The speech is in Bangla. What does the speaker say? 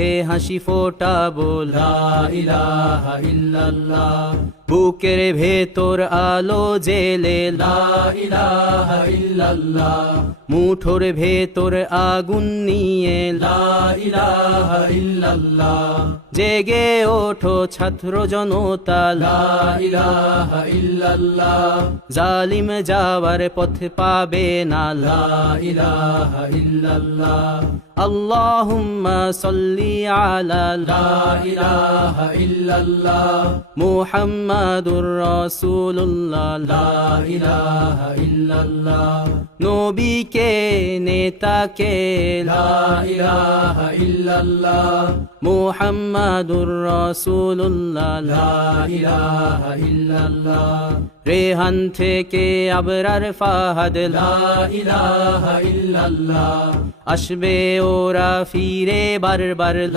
হে হাসি ফোটাবো লা ইলাহা ইল্লাল্লাহ, বুকের ভেতর আলো জেলে লা ইলাহা ইল্লাল্লাহ, মুঠোর ভেতর আগুন নিয়ে লা ইলাহা ইল্লাল্লাহ, জেগে ওঠো ছাত্র জনতা লা ইলাহা ইল্লাল্লাহ, জালিম যাওয়ার পথ পাবে না লা ইলাহা ইল্লাল্লাহ। আল্লাহুম্মা সাল্লি আলা লা ইলাহা ইল্লাল্লাহ, মুহাম্মাদুর রাসূলুল্লাহ লা ইলাহা ইল্লাল্লাহ, নবীকে নেতাকে লা ইলাহা ইল্লাল্লাহ, মুহাম্মাদুর রাসূলুল্লাহ লা ইলাহা ইল্লাল্লাহ, রেহান থেকে আবরার ফাহাদ লা ইলাহা ইল্লাল্লাহ, আসবে ওরা ফিরে বারবার।